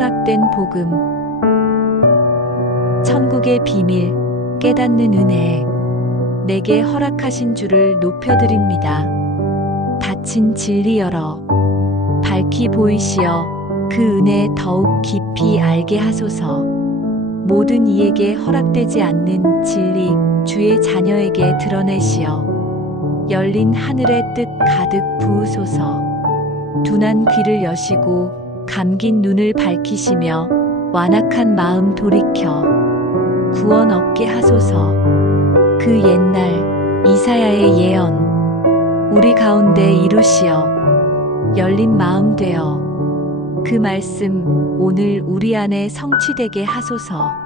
약속된 복음. 천국의 비밀, 깨닫는 은혜. 내게 허락하신 줄을 높여드립니다. 닫힌 진리 열어. 밝히 보이시어 그 은혜 더욱 깊이 알게 하소서. 모든 이에게 허락되지 않는 진리, 주의 자녀에게 드러내시어. 열린 하늘의 뜻 가득 부으소서. 둔한 귀를 여시고 감긴 눈을 밝히시며 완악한 마음 돌이켜 구원 얻게 하소서. 그 옛날 이사야의 예언 우리 가운데 이루시어 열린 마음 되어 그 말씀 오늘 우리 안에 성취되게 하소서.